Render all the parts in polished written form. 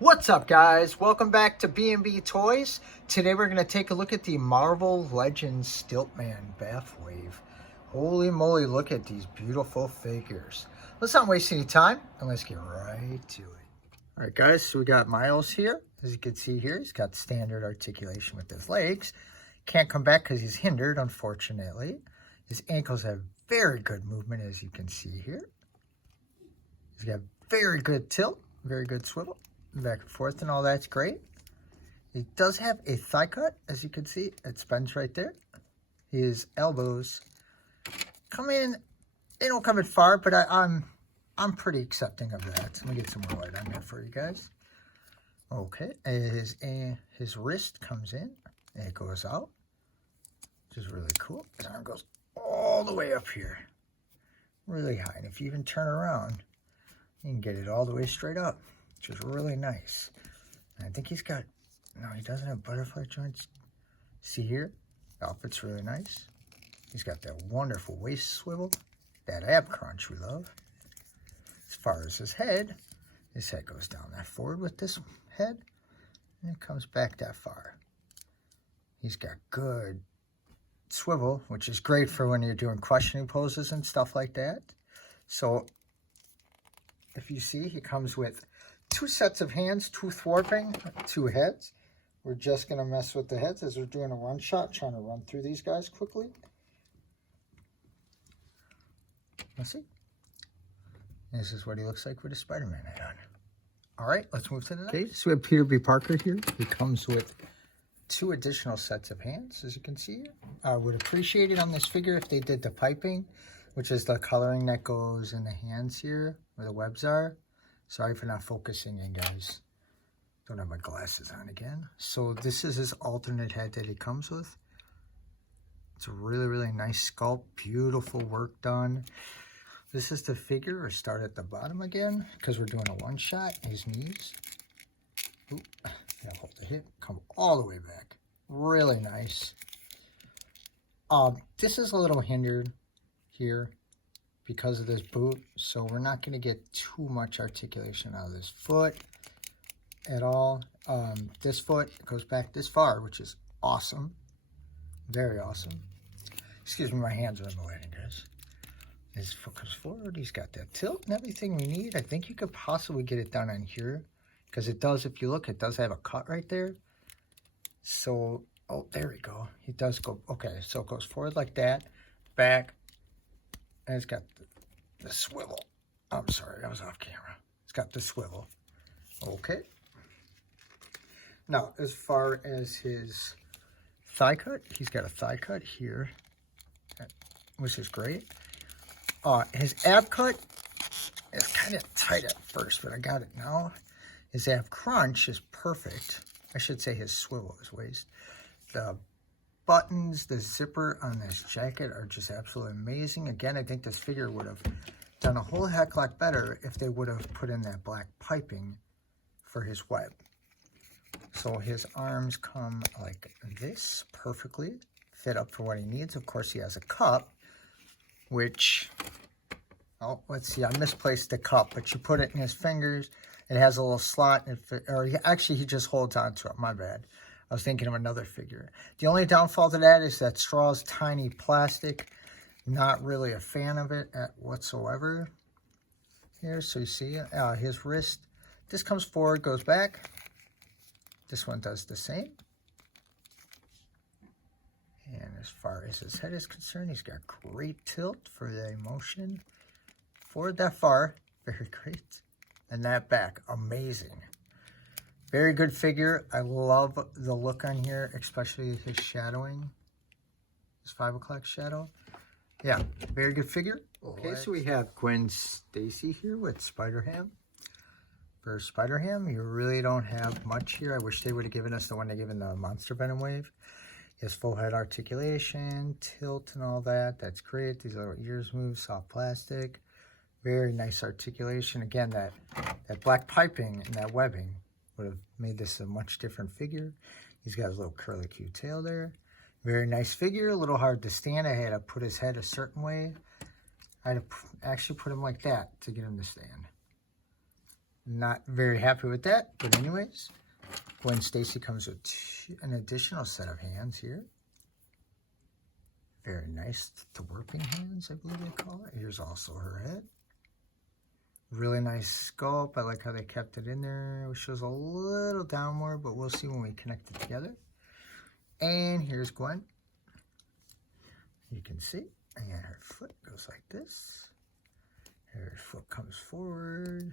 What's up, guys? Welcome back to B&B Toys. Today we're going to take a look at the Marvel Legends Stiltman BAF wave. Holy moly, look at these beautiful figures. Let's not waste any time and let's get right to it. All right, guys, so we got Miles here. As you can see here, he's got standard articulation with his legs. Can't come back because he's hindered, unfortunately. His ankles have very good movement, as you can see here. He's got very good tilt, very good swivel. Back and forth and all that's great. He does have a thigh cut, as you can see. It spends right there. His elbows come in. They don't come in far, but I'm pretty accepting of that. Let me get some more light on there for you guys. Okay, his wrist comes in and it goes out, which is really cool. His arm goes all the way up here, really high. And if you even turn around, you can get it all the way straight up, which is really nice. And I think he's got, no, he doesn't have butterfly joints. See here, the outfit's really nice. He's got that wonderful waist swivel, that ab crunch we love. As far as his head goes down that forward with this head, and it comes back that far. He's got good swivel, which is great for when you're doing questioning poses and stuff like that. So if you see, he comes with 2 sets of hands, 2 thwarting, 2 heads. We're just going to mess with the heads as we're doing a one shot, trying to run through these guys quickly. Let's see. This is what he looks like with a Spider-Man head on. All right, let's move to the next. Okay, so we have Peter B. Parker here. He comes with 2 additional sets of hands, as you can see. I would appreciate it on this figure if they did the piping, which is the coloring that goes in the hands here, where the webs are. Sorry for not focusing in, guys. Don't have my glasses on again. So this is his alternate head that he comes with. It's a really, really nice sculpt. Beautiful work done. This is the figure. We'll start at the bottom again because we're doing a one shot. His knees. Oop, gotta hold the hip. Come all the way back. Really nice. This is a little hindered here because of this boot, so we're not going to get too much articulation out of this foot at all. This foot goes back this far, which is awesome. Very awesome. Excuse me, my hands are in the way, guys. His foot comes forward. He's got that tilt and everything we need. I think you could possibly get it done on here because it does, if you look, it does have a cut right there. So, oh, there we go. He does go, okay, so it goes forward like that, back, and it's got the swivel. I'm sorry, I was off camera. It's got the swivel. Okay. Now, as far as his thigh cut, he's got a thigh cut here, which is great. His ab cut is kind of tight at first, but I got it now. His ab crunch is perfect. I should say his swivel, his waist. The buttons, the zipper on this jacket are just absolutely amazing. Again, I think this figure would have done a whole heck lot better if they would have put in that black piping for his web. So his arms come like this, perfectly fit up for what he needs. Of course, he has a cup, which, oh, let's see, I misplaced the cup, but you put it in his fingers. It has a little slot, actually, he just holds onto it, my bad. I was thinking of another figure. The only downfall to that is that straw's tiny plastic. Not really a fan of it whatsoever. Here, so you see his wrist. This comes forward, goes back. This one does the same. And as far as his head is concerned, he's got great tilt for the motion. Forward that far, very great. And that back, amazing. Very good figure. I love the look on here, especially his shadowing. His 5 o'clock shadow. Yeah, very good figure. Okay, so we have Gwen Stacy here with SpiderMan. For SpiderMan, you really don't have much here. I wish they would have given us the one they gave in the Monster Venom wave. He has full head articulation, tilt and all that. That's great. These little ears move, soft plastic. Very nice articulation. Again, that black piping and that webbing would have made this a much different figure. He's got his little curly Q tail there. Very nice figure, a little hard to stand. I had to put his head a certain way. I had to actually put him like that to get him to stand. Not very happy with that, but anyways, Gwen Stacy comes with an additional set of hands here. Very nice, the working hands, I believe they call it. Here's also her head. Really nice sculpt. I like how they kept it in there. It shows a little downward, but we'll see when we connect it together. And here's Gwen. You can see, and her foot goes like this. Her foot comes forward.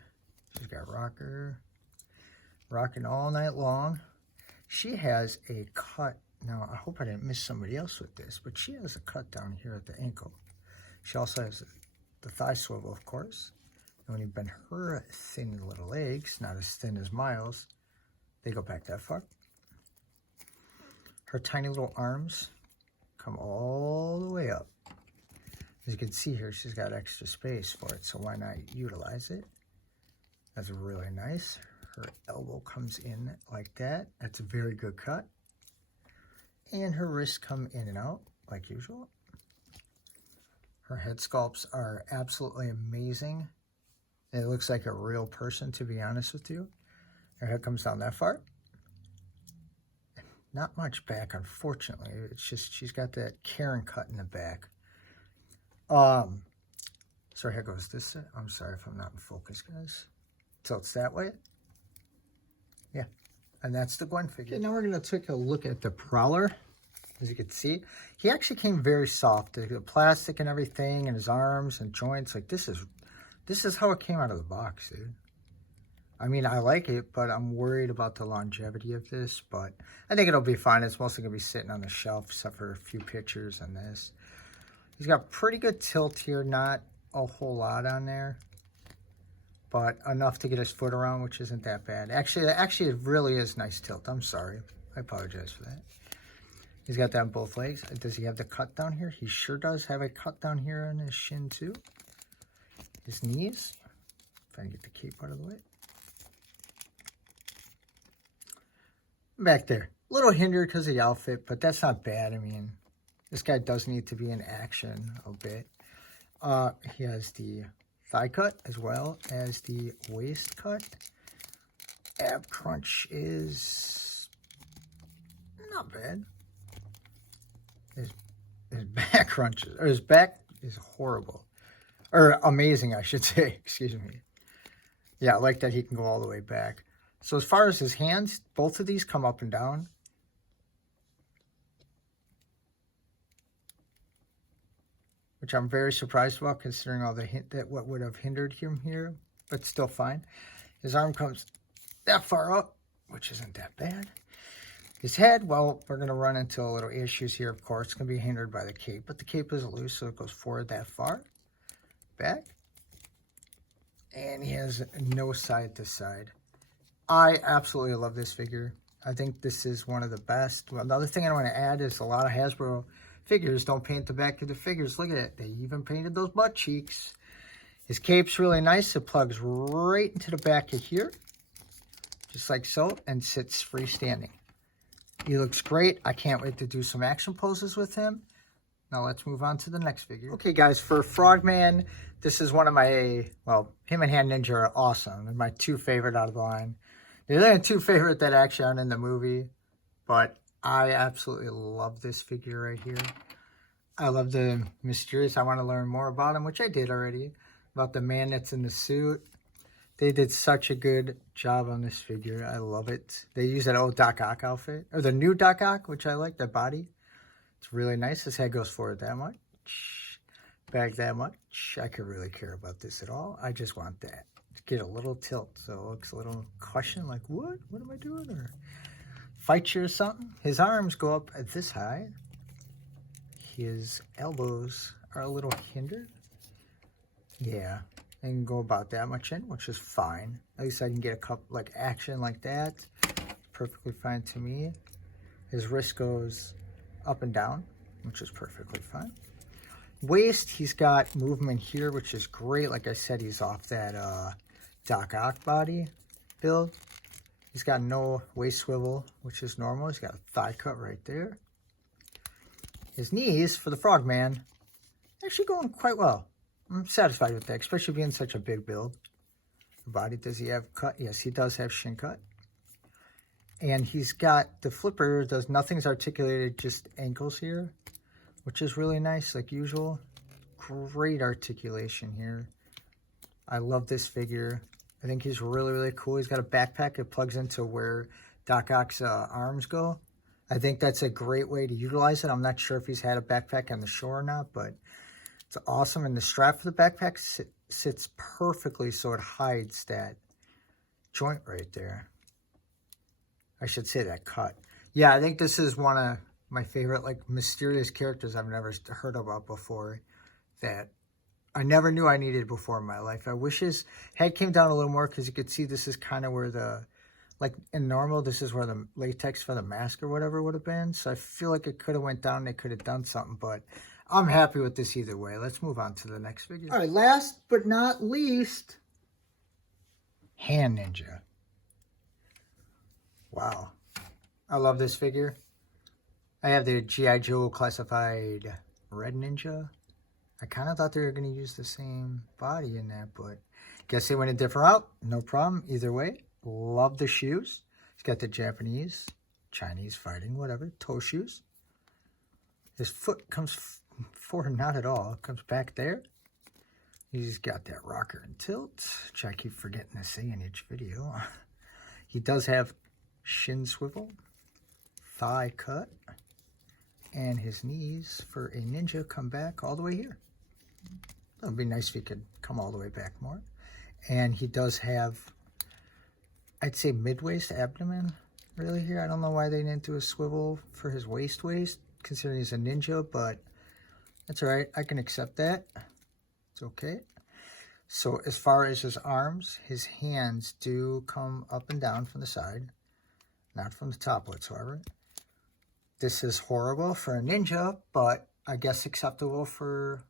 She's got rocker, rocking all night long. She has a cut. Now, I hope I didn't miss somebody else with this, but she has a cut down here at the ankle. She also has the thigh swivel, of course. And when you bend her thin little legs, not as thin as Miles, they go back that far. Her tiny little arms come all the way up. As you can see here, she's got extra space for it, so why not utilize it? That's really nice. Her elbow comes in like that. That's a very good cut. And her wrists come in and out, like usual. Her head sculpts are absolutely amazing. It looks like a real person, to be honest with you. Her head comes down that far. Not much back, unfortunately. It's just she's got that Karen cut in the back. So her head goes this way. I'm sorry if I'm not in focus, guys. Tilts that way. Yeah. And that's the Gwen figure. Okay, now we're going to take a look at the Prowler. As you can see, he actually came very soft. The plastic and everything, and his arms and joints. Like, this is how it came out of the box, dude. I mean, I like it, but I'm worried about the longevity of this. But I think it'll be fine. It's mostly going to be sitting on the shelf, except for a few pictures and this. He's got pretty good tilt here. Not a whole lot on there, but enough to get his foot around, which isn't that bad. Actually, it really is nice tilt. I'm sorry. I apologize for that. He's got that on both legs. Does he have the cut down here? He sure does have a cut down here on his shin, too. His knees. Trying to get the cape out of the way. Back there. A little hindered because of the outfit, but that's not bad. I mean, this guy does need to be in action a bit. He has the thigh cut as well as the waist cut. Ab crunch is not bad. His back crunches, or his back is horrible. Or amazing, I should say. Excuse me. Yeah, I like that he can go all the way back. So as far as his hands, both of these come up and down. Which I'm very surprised about, considering all the what would have hindered him here. But still fine. His arm comes that far up, which isn't that bad. His head, well, we're going to run into a little issues here, of course. It's going to be hindered by the cape, but the cape is loose, so it goes forward that far. Back. And he has no side to side. I absolutely love this figure. I think this is one of the best. Well, the other thing I want to add is a lot of Hasbro figures don't paint the back of the figures. Look at it. They even painted those butt cheeks. His cape's really nice. It plugs right into the back of here, just like so, and sits freestanding. He looks great. I can't wait to do some action poses with him. Now let's move on to the next figure. Okay, guys, for FrogMan, this is one of my, well, him and Hand Ninja are awesome. They're my two favorite out of the line. They're the two favorite that actually aren't in the movie, but I absolutely love this figure right here. I love the mysterious. I want to learn more about him, which I did already, about the man that's in the suit. They did such a good job on this figure. I love it. They use that old Doc Ock outfit, or the new Doc Ock, which I like, that body. It's really nice. His head goes forward that much, back that much. I could really care about this at all. I just want that. Get a little tilt, so it looks a little caution, like, what? What am I doing? Or fight you or something? His arms go up at this high. His elbows are a little hindered. Yeah. I can go about that much in, which is fine. At least I can get a couple, like, action like that. Perfectly fine to me. His wrist goes up and down, which is perfectly fine. Waist, he's got movement here, which is great. Like I said, he's off that Doc Ock body build. He's got no waist swivel, which is normal. He's got a thigh cut right there. His knees, for the FrogMan, actually going quite well. I'm satisfied with that, especially being such a big build. The body, does he have cut? Yes, he does have shin cut. And he's got the flipper, does nothing's articulated, just ankles here, which is really nice, like usual. Great articulation here. I love this figure. I think he's really, really cool. He's got a backpack. It plugs into where Doc Ock's arms go. I think that's a great way to utilize it. I'm not sure if he's had a backpack on the shore or not, but it's awesome. And the strap for the backpack sits perfectly so it hides that joint right there. I should say that cut. Yeah, I think this is one of my favorite, like, mysterious characters I've never heard about before that I never knew I needed before in my life. I wish his head came down a little more because you could see this is kind of where the, like in normal, this is where the latex for the mask or whatever would have been. So I feel like it could have went down. They could have done something, but I'm happy with this either way. Let's move on to the next figure. All right, last but not least, Hand Ninja. Wow. I love this figure. I have the G.I. Joe classified Red Ninja. I kind of thought they were going to use the same body in that, but guess they went a different route. No problem. Either way, love the shoes. He's got the Japanese, Chinese fighting, whatever, toe shoes. His foot comes forward, not at all. It comes back there. He's got that rocker and tilt, which I keep forgetting to say in each video. He does have shin swivel, thigh cut, and his knees for a ninja come back all the way here. It would be nice if he could come all the way back more. And he does have, I'd say, mid-waist abdomen really here. I don't know why they didn't do a swivel for his waist, considering he's a ninja, but that's all right. I can accept that. It's okay. So as far as his arms, his hands do come up and down from the side, not from the top whatsoever. This is horrible for a ninja, but I guess acceptable for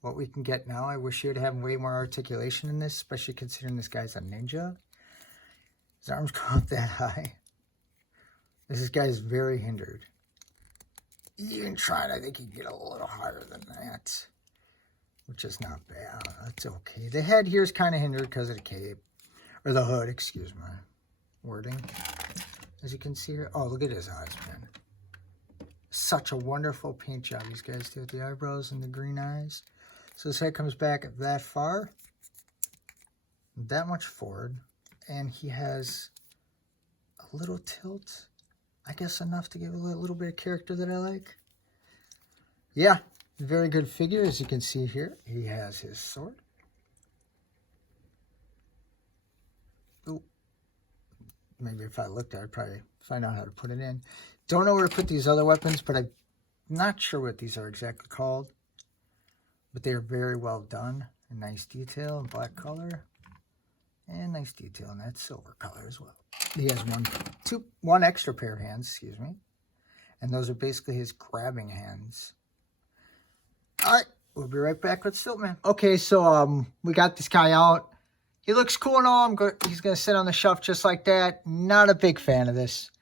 what we can get now. I wish he would have way more articulation in this, especially considering this guy's a ninja. His arms go up that high. This guy is very hindered. Even trying, I think he'd get a little higher than that, which is not bad. That's okay. The head here is kind of hindered because of the cape, or the hood, excuse my wording. As you can see here, oh, look at his eyes, man. Such a wonderful paint job these guys do with the eyebrows and the green eyes. So this head comes back that far, that much forward, and he has a little tilt. I guess enough to give a little bit of character that I like. Yeah, very good figure. As you can see here, he has his sword. Ooh. Maybe if I looked, I'd probably find out how to put it in. Don't know where to put these other weapons, but I'm not sure what these are exactly called. But they are very well done. A nice detail in black color. And nice detail in that silver color as well. He has one extra pair of hands, excuse me. And those are basically his grabbing hands. Alright, we'll be right back with Stiltman. Okay, so we got this guy out. He looks cool and all. He's going to sit on the shelf just like that. Not a big fan of this.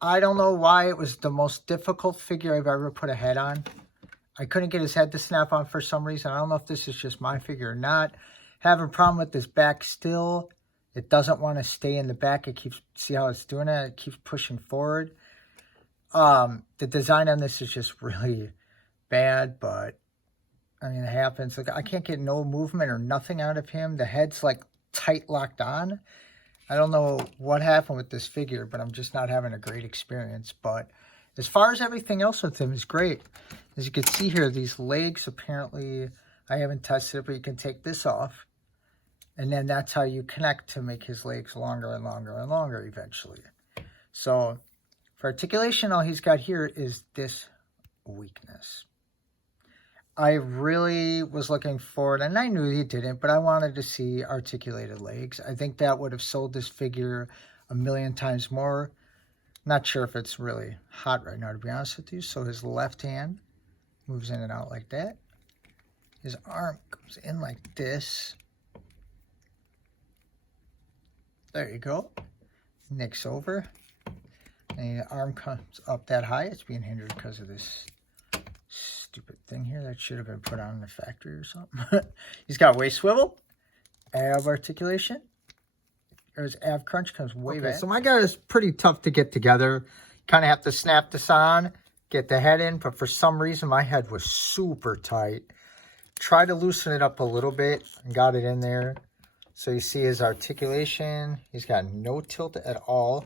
I don't know why it was the most difficult figure I've ever put a head on. I couldn't get his head to snap on for some reason. I don't know if this is just my figure or not. Having a problem with this back still. It doesn't want to stay in the back. It keeps, see how it's doing it? It keeps pushing forward. The design on this is just really bad, but I mean, it happens. Like, I can't get no movement or nothing out of him. The head's like tight locked on. I don't know what happened with this figure, but I'm just not having a great experience. But as far as everything else with him is great. As you can see here, these legs, apparently, I haven't tested it, but you can take this off. And then that's how you connect to make his legs longer and longer and longer eventually. So for articulation, all he's got here is this weakness. I really was looking forward, and I knew he didn't, but I wanted to see articulated legs. I think that would have sold this figure a million times more. Not sure if it's really hot right now, to be honest with you. So his left hand moves in and out like that. His arm comes in like this. There you go. Nicks over. And the arm comes up that high. It's being hindered because of this stupid thing here that should have been put on in the factory or something. He's got waist swivel. ab articulation. There's ab crunch, comes way back. So my guy is pretty tough to get together. Kind of have to snap this on, get the head in, but for some reason my head was super tight. Tried to loosen it up a little bit and got it in there. So you see his articulation. He's got no tilt at all.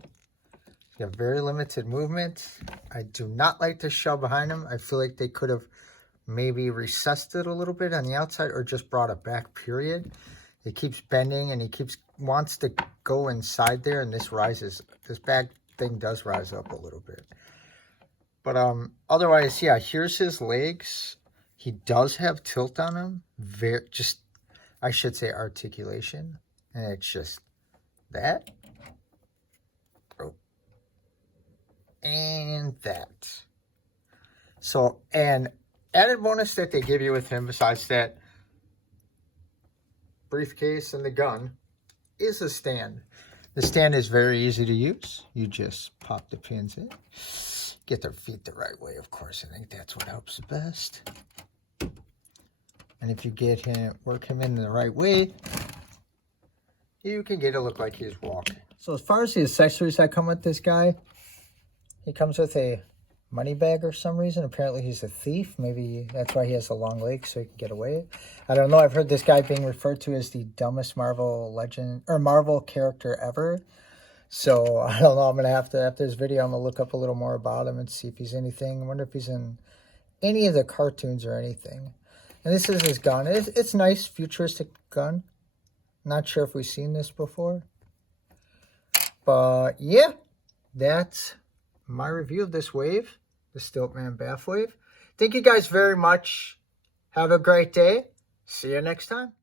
He's got very limited movement. I do not like the shell behind him. I feel like they could have maybe recessed it a little bit on the outside or just brought it back, period. It keeps bending and he wants to go inside there, and this back thing does rise up a little bit. But otherwise, yeah, here's his legs. He does have tilt on him. I should say articulation. And it's just that. Oh. And that. So, and added bonus that they give you with him, besides that briefcase and the gun, is the stand. The stand is very easy to use. You just pop the pins in. Get their feet the right way, of course. I think that's what helps the best. And if you work him in the right way, you can get it look like he's walking. So as far as the accessories that come with this guy, he comes with a money bag for some reason. Apparently he's a thief. Maybe that's why he has a long leg, so he can get away. I don't know. I've heard this guy being referred to as the dumbest Marvel character ever. So I don't know. I'm gonna have to, after this video, I'm gonna look up a little more about him and see if he's anything. I wonder if he's in any of the cartoons or anything. And this is his gun. It's nice, futuristic gun. Not sure if we've seen this before. But yeah, that's my review of this wave, the Stiltman BAF wave. Thank you guys very much. Have a great day. See you next time.